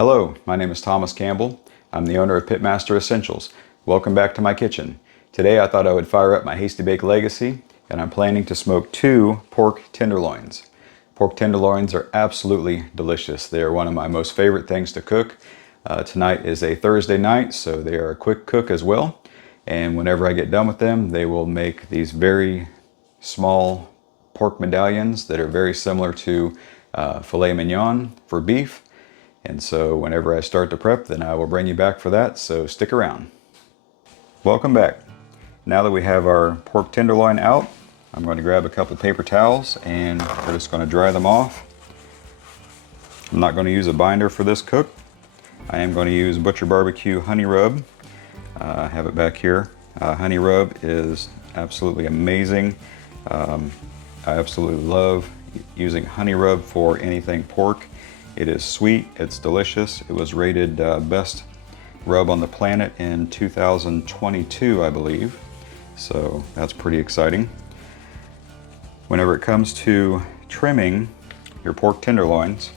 Hello, my name is Thomas Campbell. I'm the owner of Pitmaster Essentials. Welcome back to my kitchen. Today I thought I would fire up my Hasty Bake Legacy, and I'm planning to smoke 2 pork tenderloins. Pork tenderloins are absolutely delicious. They are one of my most favorite things to cook. Tonight is a Thursday night, so they are a quick cook as well. And whenever I get done with them, they will make these very small pork medallions that are very similar to filet mignon for beef. And so whenever I start to prep, then I will bring you back for that, so stick around. Welcome back. Now that we have our pork tenderloin out, I'm going to grab a couple paper towels and we're just going to dry them off. I'm not going to use a binder for this cook. I am going to use Butcher BBQ Honey Rub. I have it back here. Honey Rub is absolutely amazing. I absolutely love using Honey Rub for anything pork. It is sweet, it's delicious. It was rated best rub on the planet in 2022, I believe. So that's pretty exciting. Whenever it comes to trimming your pork tenderloins,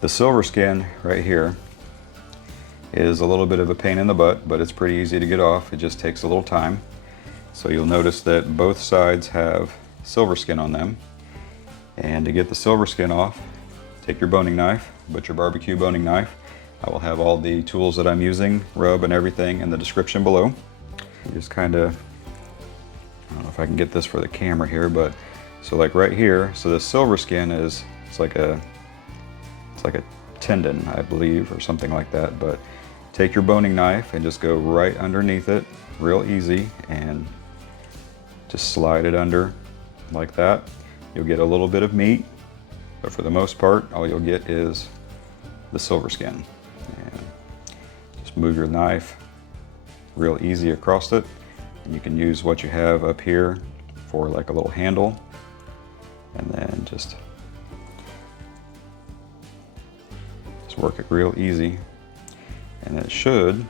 the silver skin right here is a little bit of a pain in the butt, but it's pretty easy to get off. It just takes a little time. So you'll notice that both sides have silver skin on them. And to get the silver skin off, take your boning knife, Butcher BBQ boning knife. I will have all the tools that I'm using, rub and everything, in the description below. You just kind of, I don't know if I can get this for the camera here, but so like right here, so the silver skin is, it's like a tendon, I believe, or something like that. But take your boning knife and just go right underneath it, real easy, and just slide it under like that. You'll get a little bit of meat, but for the most part, all you'll get is the silver skin. And just move your knife real easy across it. And you can use what you have up here for like a little handle. And then just work it real easy. And it should,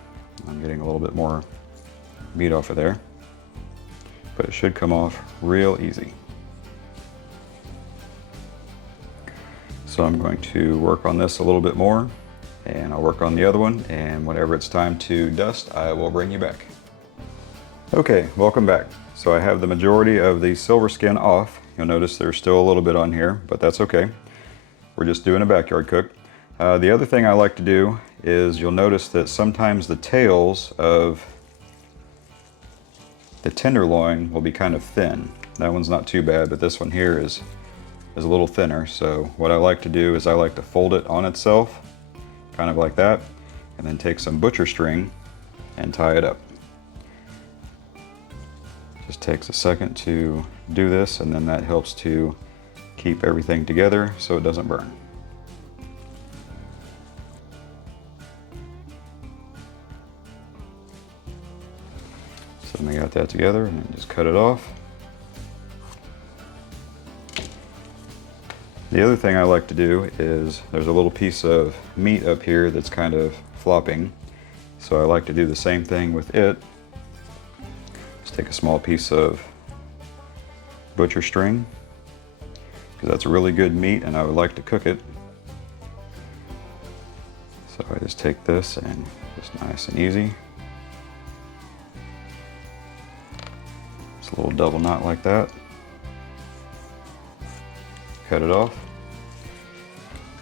I'm getting a little bit more meat off of there, but it should come off real easy. So I'm going to work on this a little bit more, and I'll work on the other one, and whenever it's time to dust, I will bring you back. Okay, welcome back. So I have the majority of the silver skin off. You'll notice there's still a little bit on here, but that's okay. We're just doing a backyard cook. The other thing I like to do is you'll notice that sometimes the tails of the tenderloin will be kind of thin. That one's not too bad, but this one here is a little thinner. So what I like to do is I like to fold it on itself, kind of like that, and then take some butcher string and tie it up. Just takes a second to do this, and then that helps to keep everything together so it doesn't burn. So then I got that together, and then just cut it off. The other thing I like to do is there's a little piece of meat up here that's kind of flopping. So I like to do the same thing with it. Just take a small piece of butcher string, because that's really good meat and I would like to cook it. So I just take this and just nice and easy. Just a little double knot like that. Cut it off,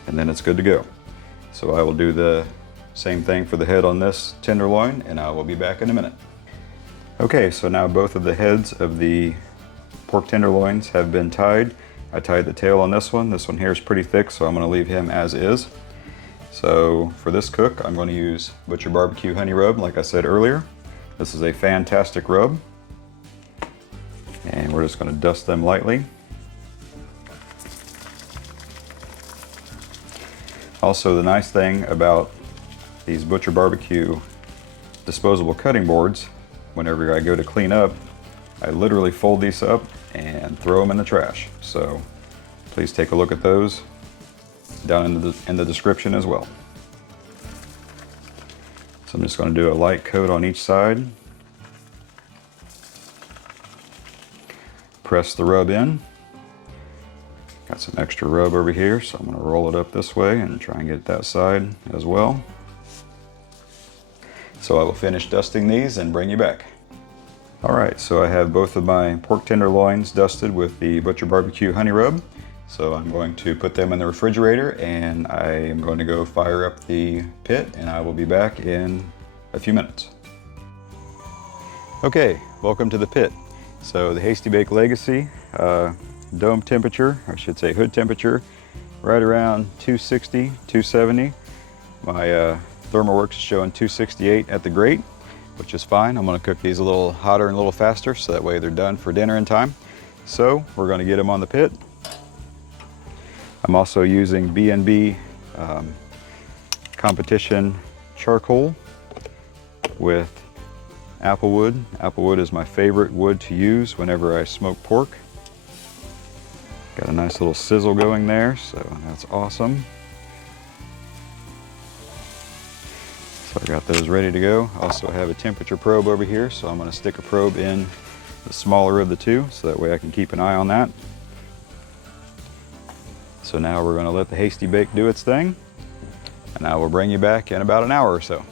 and then it's good to go. So I will do the same thing for the head on this tenderloin, and I will be back in a minute. Okay, so now both of the heads of the pork tenderloins have been tied. I tied the tail on this one. This one here is pretty thick, so I'm going to leave him as is. So for this cook, I'm going to use Butcher BBQ Honey Rub, like I said earlier. This is a fantastic rub, and we're just going to dust them lightly. Also, the nice thing about these Butcher BBQ disposable cutting boards, whenever I go to clean up, I literally fold these up and throw them in the trash. So please take a look at those down in the description as well. So I'm just going to do a light coat on each side. Press the rub in. Got Got some extra rub over here, so I'm going to roll it up this way and try and get that side as well. So I will finish dusting these and bring you back. Alright, so I have both of my pork tenderloins dusted with the Butcher BBQ Honey Rub. So I'm going to put them in the refrigerator and I am going to go fire up the pit, and I will be back in a few minutes. Okay, welcome to the pit. So the Hasty Bake Legacy, dome temperature, or I should say hood temperature, right around 260, 270. My ThermalWorks is showing 268 at the grate, which is fine. I'm going to cook these a little hotter and a little faster so that way they're done for dinner in time. So we're going to get them on the pit. I'm also using B&B competition charcoal with applewood. Applewood is my favorite wood to use whenever I smoke pork. Got a nice little sizzle going there, so that's awesome. So I got those ready to go. I also have a temperature probe over here, so I'm going to stick a probe in the smaller of the two, so that way I can keep an eye on that. So now we're going to let the Hasty Bake do its thing, and I will bring you back in about an hour or so.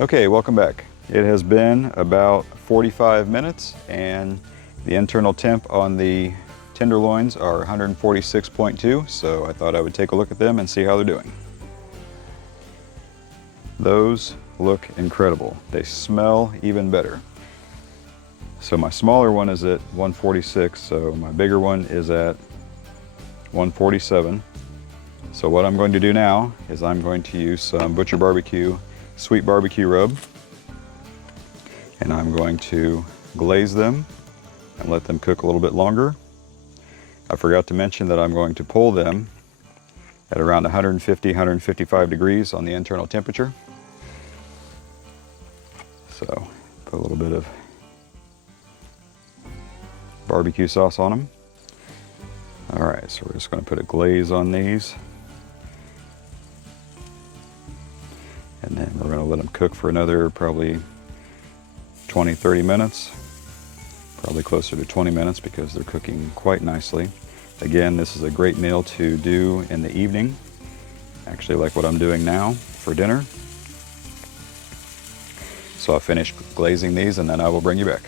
Okay, welcome back. It has been about 45 minutes, and the internal temp on the tenderloins are 146.2, so I thought I would take a look at them and see how they're doing. Those look incredible. They smell even better. So my smaller one is at 146, so my bigger one is at 147. So what I'm going to do now is I'm going to use some Butcher BBQ Sweet Barbecue Rub, and I'm going to glaze them and let them cook a little bit longer. I forgot to mention that I'm going to pull them at around 150, 155 degrees on the internal temperature. So put a little bit of barbecue sauce on them. All right, so we're just going to put a glaze on these. And then we're going to let them cook for another probably 20, 30 minutes. Probably closer to 20 minutes because they're cooking quite nicely. Again, this is a great meal to do in the evening. Actually like what I'm doing now for dinner. So I'll finish glazing these and then I will bring you back.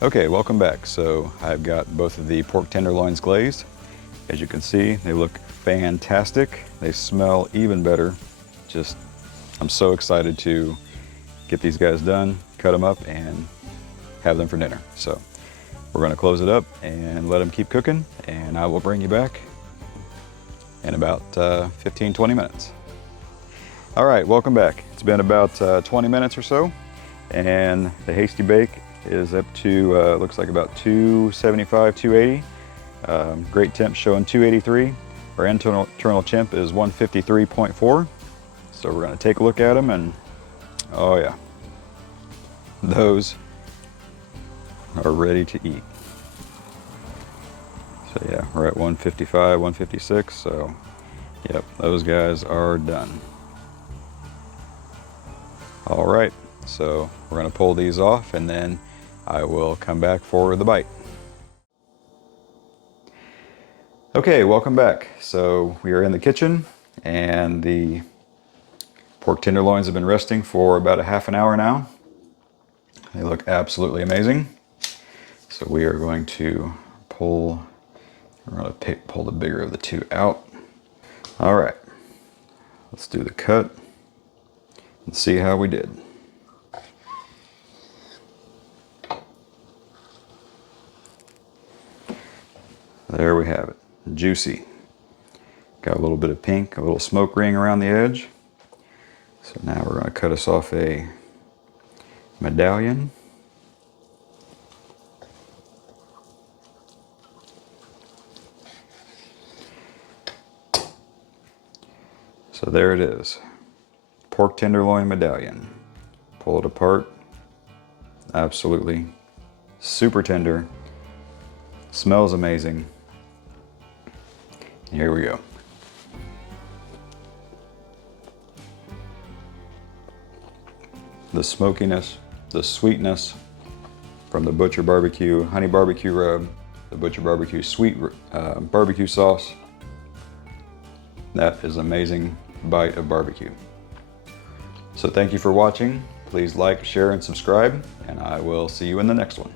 Okay, welcome back. So I've got both of the pork tenderloins glazed. As you can see, they look fantastic. They smell even better. I'm so excited to get these guys done, cut them up, and have them for dinner. So we're going to close it up and let them keep cooking, and I will bring you back in about 15-20 minutes. All right, welcome back. It's been about 20 minutes or so, and the Hasty Bake is up to looks like about 275, 280. Great temp showing 283. Our internal temp is 153.4. So we're going to take a look at them, and oh yeah, those are ready to eat. So yeah, we're at 155, 156. So yep, those guys are done. All right, so we're going to pull these off, and then I will come back for the bite. Okay, welcome back. So we are in the kitchen, and the pork tenderloins have been resting for about a half an hour now. They look absolutely amazing. So we are going to pull the bigger of the two out. All right, let's do the cut and see how we did. There we have it, juicy. Got a little bit of pink, a little smoke ring around the edge. So now we're going to cut us off a medallion. So there it is, pork tenderloin medallion. Pull it apart, absolutely super tender, smells amazing. Here we go. The smokiness, the sweetness from the Butcher BBQ Honey Barbecue Rub the Butcher BBQ sweet barbecue sauce. That is an amazing bite of barbecue. So thank you for watching. Please like, share, and subscribe, and I will see you in the next one.